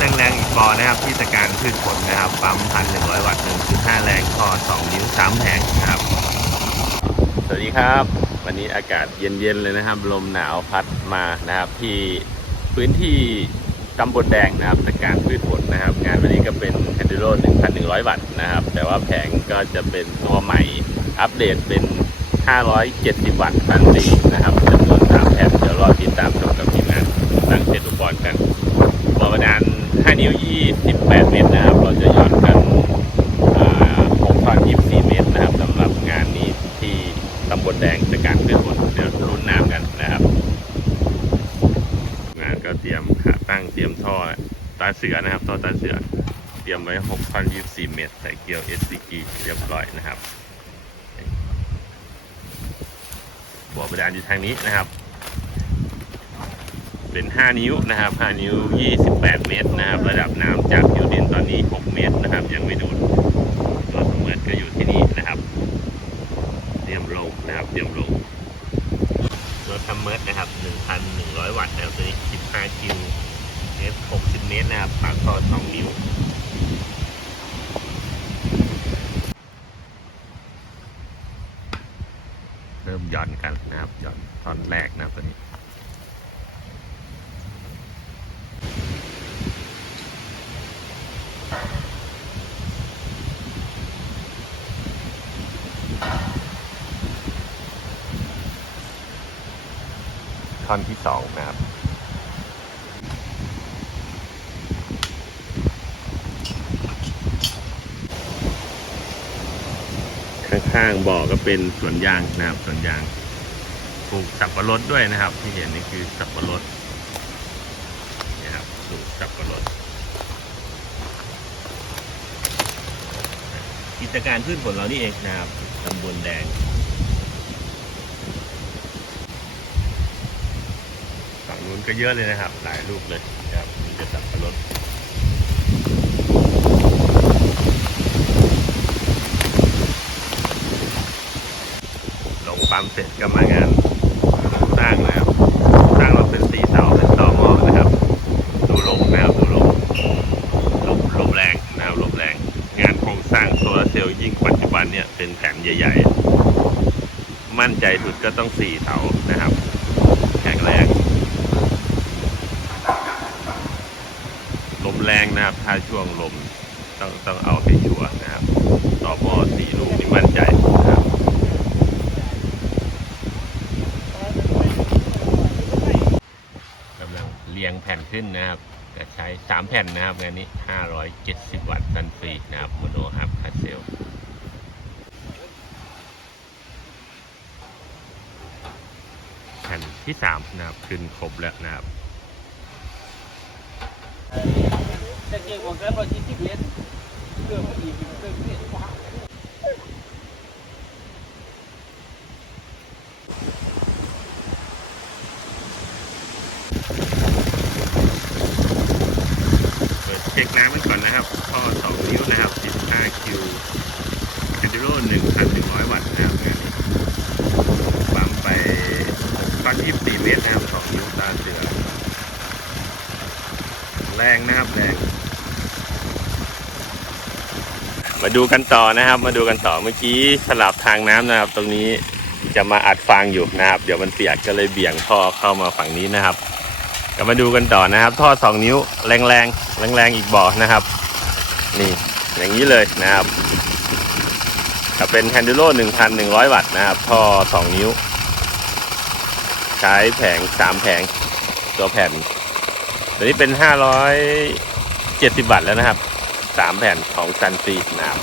แรงๆอีกบอนะครับ ที่ตะการพืชผลนะครับปั๊มพันหนึ่งร้อยวัตต์หนึ่งจุดห้าแรงคอสองนิ้วสามแผงนะครับ สวัสดีครับ วันนี้อากาศเย็นๆเลยนะครับ ลมหนาวพัดมานะครับ ที่พื้นที่ตำบลแดงนะครับตะการพืชผลนะครับ งานวันนี้ก็เป็น h ฮนดิโร1,100 วัตต์นะครับ แต่ว่าแผงก็จะเป็นตัวใหม่อัปเดตเป็น 570 วัตต์ตันตีนะครับจำนวน3แผ่นเดี๋ยวรอติดตามชมกับทีมงานตั้งเซตอุปกรณ์กันบ่อบาดาล5 นิ้ว 28 เมตรนะครับ เราจะย่อนกัน6,24 เมตรนะครับสำหรับงานนี้ที่ตำบลแดงตะการพืชผลเดี๋ยวรุ่นน้ำกันนะครับ งานก็เตรียมขาตั้งเตรียมท่อตาเสือนะครับท่อตาเสือ เตรียมไว้6,024 เมตร ใส่เกลียว SCG เรียบร้อยนะครับบ่อบาดาลอยู่ทางนี้นะครับ เป็น 5 นิ้วนะครับ 5 นิ้ว 28 เมตรนะครับ ระดับน้ำจากผิวดินตอนนี้ 6 เมตรนะครับ ยังไม่ดูดตัวสมเมิร์ก็อยู่ที่นี่นะครับเตรียมลงนะครับเตรียมลงตัวซัมเมอร์นะครับ 1,100 วัตต์นะครับตัวนี้ 15 คิวเอฟ60 เมตรนะครับปากท่อ2 นิ้วเริ่มย่อนกันนะครับย่อนตอนแรกนะครับตัวนี้ ท่อนที่สองนะครับข้างๆบ่อก็เป็นสวนยางนะครับสวนยางปลูกสับปะรดด้วยนะครับ ที่เห็นนี่คือสับปะรดนี่ครับปลูกสับปะรดกิจการพืชผลเรานี่เองนะครับตำบลแดง ฝั่งนู้น ก็เยอะเลยนะครับ หลายลูกเลยนะครับจะสับรดลงปั๊มเสร็จก็มางานสร้างนะครับสร้างเราเป็นสีเสาเป็นต่อหม้อนะครับ ดูลมนะครับดูลมลมลมแรงนะครับลมแรง งานโครงสร้างโซลาร์เซลล์ยิ่งปัจจุบันเนี่ยเป็นแผ่นใหญ่ ๆ มั่นใจสุดก็ต้องสี่เสานะครับแข็งแรง ลมแรง นะครับ ถ้าช่วงลมต้องต้องเอาให้ชัวร์นะครับ ต่อหม้อสี่ลูกนี่มั่นใจนะครับกำลังเรียงแผ่นขึ้นนะครับจะใช้สามแผ่นนะครับงานนี้ห้าร้อยเจ็ดสิบวัตต์ตันฟรีนะครับโมโนฮับคาเซลแผ่นที่สามนะครับ ขึ้นครบแล้วนะครับ จะเก่งกว่าแค่พอชิ้นที่เพี้ยนเกือบอีเกือบเพี้ยนเปิดเช็คน้ำกันก่อนนะครับท่อ2นิ้วนะครับ15คิวแอนดิโร1,100 วัตต์นะครับงานนี้ปั๊มไปก้อน24 เมตรนะครับ2นิ้วตาเสือ แรงนะครับแรง มาดูกันต่อนะครับ มาดูกันต่อเมื่อกี้สลับทางน้ำนะครับ ตรงนี้จะมาอัดฟางอยู่นะครับ เดี๋ยวมันเปียกก็เลยเบี่ยงท่อเข้ามาฝั่งนี้นะครับก็มาดูกันต่อนะครับ ท่อสองนิ้วแรงแรงแรงแรงๆอีกบ่อนะครับ นี่อย่างนี้เลยนะครับก็เป็น h ฮนดิโ o 1,100วัตต์นะครับ ท่อ2นิ้ว ใช้แผง3แผงตัวแผ่นตัวนี้เป็น570วัตต์แล้วนะครับ 3แผ่นของซันซีนะครับ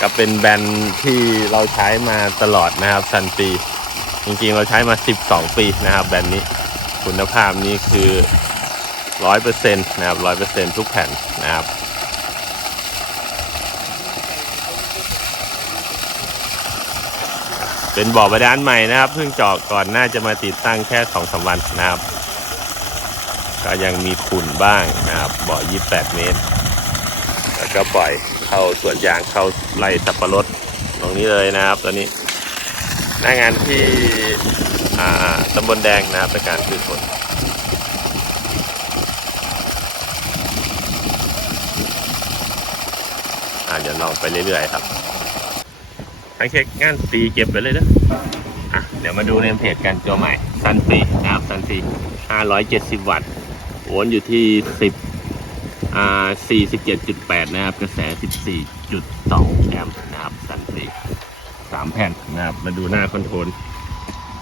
ก็เป็นแบรนด์ที่เราใช้มาตลอดนะครับซันซีจริงๆเราใช้มา 12 ปีนะครับแบรนด์นี้คุณภาพนี้คือร้อยเปอร์เซ็นต์นะครับร้อยเปอร์เซ็นต์ทุกแผ่นนะครับเป็นบ่อบาดาลใหม่นะครับ เพิ่งเจาะก่อนน่าจะมาติดตั้งแค่สองสามวันนะครับ ก็ยังมีขุ่นบ้างนะครับบ่อ 28 เมตรแล้ว ก็ปล่อยเข้าสวนยางเข้าไร่สับปะรดตรงนี้เลยนะครับตอนนี้หน้างานที่อ่าตำบลแดงนะครับในการพืชผลอ่าเดี๋ยวลองไปเรื่อยๆครับทั้งเช็คงานตีเก็บไปเลยนะอะเดี๋ยวมาดูในเพจกันตัวใหม่ซันซีนะครับซันซี570 วัตต์โวลต์อยู่ที่ 10 47.8 นะครับ กระแส 14.2 แอมป์นะครับซันซีสามแผ่นนะครับมาดูหน้าคอนโทรล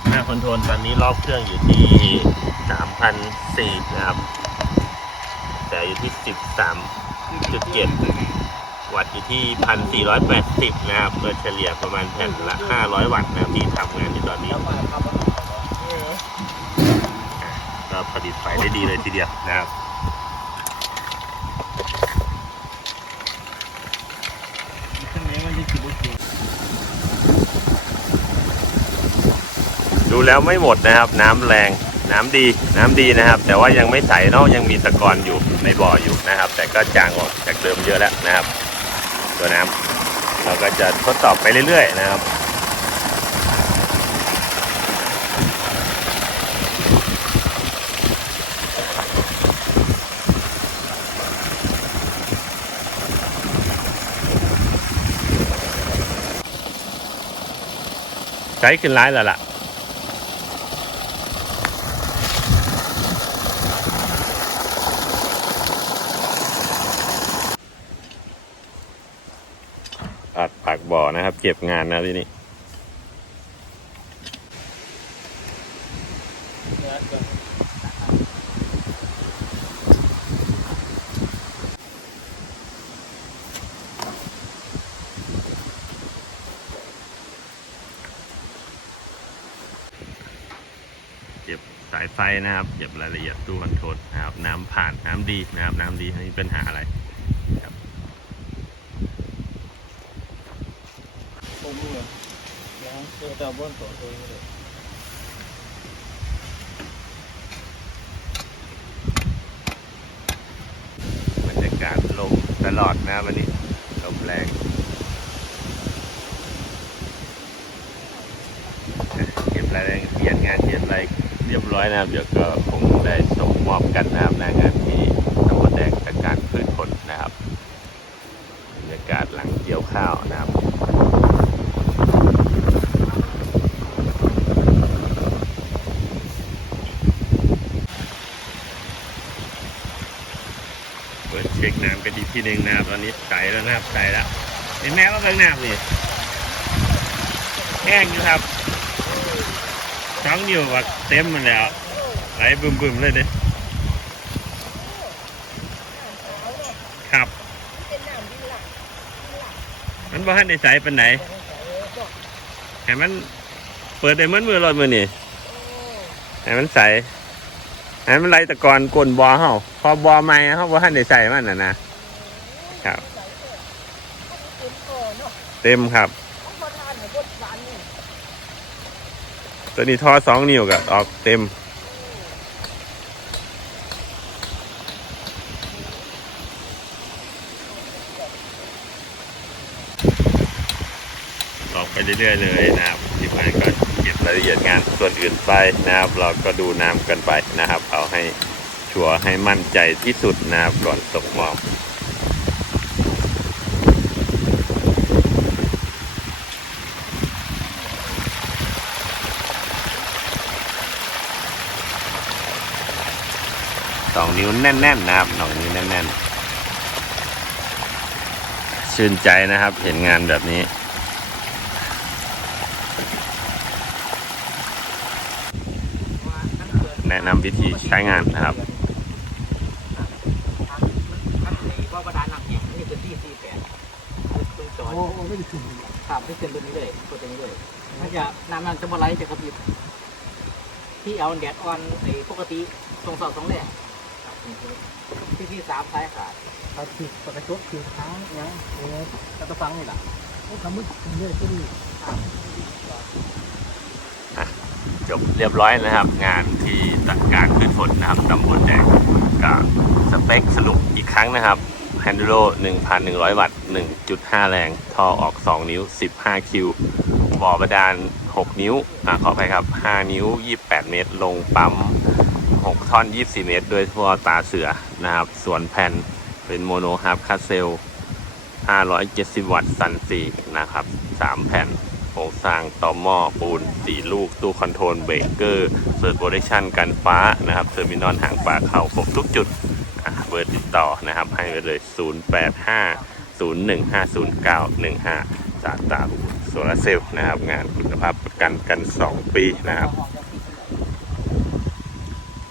หน้าคอนโทรลตอนนี้รอบเครื่องอยู่ที่3,004นะครับ แต่อยู่ที่ 13.7 วัตต์อยู่ที่ 1,480 นะครับโดยเฉลี่ยประมาณแผ่นละ 500 วัตต์นะครับที่ทำงานอยู่ตอนนี้ก็ผลิตไฟได้ดีเลยทีเดียวนะครับ ข้างในมันจะกี่บุก ดูแล้วไม่หมดนะครับ น้ำแรงน้ำดีน้ำดีนะครับ แต่ว่ายังไม่ใสเนาะยังมีตะกอนอยู่ในบ่ออยู่นะครับ แต่ก็จางออกจากเดิมเยอะแล้วนะครับ ตัวน้ำเราก็จะทดสอบไปเรื่อย ๆ นะครับใช้ขึ้นร้ายแล้วล่ะ อัดผักบ่อนะครับ เก็บงานนะที่นี่เก็บสายไฟนะครับ เก็บรายละเอียดตู้คอนโทรลนะครับ น้ำผ่านน้ำดีนะครับ น้ำดีไม่มีปัญหาอะไร บรรยากาศลมตลอดนะวันนี้ลมแรงเก็บรายละเอียดงานเก็บอะไรเรียบร้อยนะครับเดี๋ยวก็คงได้ส่งมอบกันนะครับงานที่ตำบลแดงกับการพืชผลนะครับบรรยากาศหลังเกี่ยวข้าวนะครับ เปิดเช็คน้ำกันอีก ทีหนึ่งนะครับตอนนี้ใส่แล้วนะครับใส่แล้วเห็นแม่ว่าเบื้องน้ำนี่แห้งอยู่ครับช้องอยู่ว่าเต็มมันแล้วไหลบึมๆเลยเด้ครับ มันบ่ทันได้ใสเป็นไหนให้มันเปิดได้เหมือนมือรถมือนี่ให้มันใสให้มันไหลตะกอนกลนบอเฮาพอบอใหม่เฮาบ่ทันได้ใส่มันน่ะนะ ครับ เต็มครับ ตัวนี้ท่อสองนิ้วกับออกเต็มออกไปเรื่อยๆเลยนะครับทีมงานก็เก็บรายละเอียดงานส่วนอื่นไปนะครับ เราก็ดูน้ำกันไปนะครับ เอาให้ชัวร์ให้มั่นใจที่สุดนะครับก่อนส่งมอบ องนิ้วแน่น ๆ นะครับสองนิ้วแน่น ๆ ชื่นใจนะครับ เห็นงานแบบนี้ แนะนำวิธีใช้งานนะครับว่าประดานหนักเนี่ยนี่คือที่สี่แปดตรงจอดโอ้โอ้ไม่ได้ถึงขับไม่เต็นี้เลยตัวนี้เลยมันจะน้ำมันจะมาไหลจะกระพริบที่เอาแดดออนไอ้ปกติตรงสอดตรงแรก ที่ที่สามซ้ายขาดตัดติดปกระจกคือค้างยังเออแล้วก็ฟังนี่แหละโอ้คำมึกเนี่ยก็ดีจบเรียบร้อยนะครับ งานที่ตัดการพืชผลนะครับตำบลแดงกับสเปคสรุปอีกครั้งนะครับ h a n d l o 1,100 วัตต์ 1.5 แรง ท่อออก 2 นิ้ว 15 คิว บ่อบาดาล 6 นิ้ว อ่าขอไปครับ 5 นิ้ว 28 เมตร ลงปั๊ม 6 ท่อน 24 เมตร ด้วยทั่วตาเสือนะครับ ส่วนแผ่นเป็นโมโนฮาร์ฟคัสเซล 570 วัตต์ซันซีนะครับ 3 แผ่นโครงสร้างต่อหม้อปูน 4 ลูก ตู้คอนโทรลเบรกเกอร์เซิร์ฟโปรดักชันกันฟ้านะครับเทอร์มินอลหางปลาเขาครบทุกจุดเบอร์ติดต่อนะครับ ให้ไปเลย 085 015091 5จาตาโซลาเซลล์นะครับ งานคุณภาพประกันกัน 2 ปีนะครับ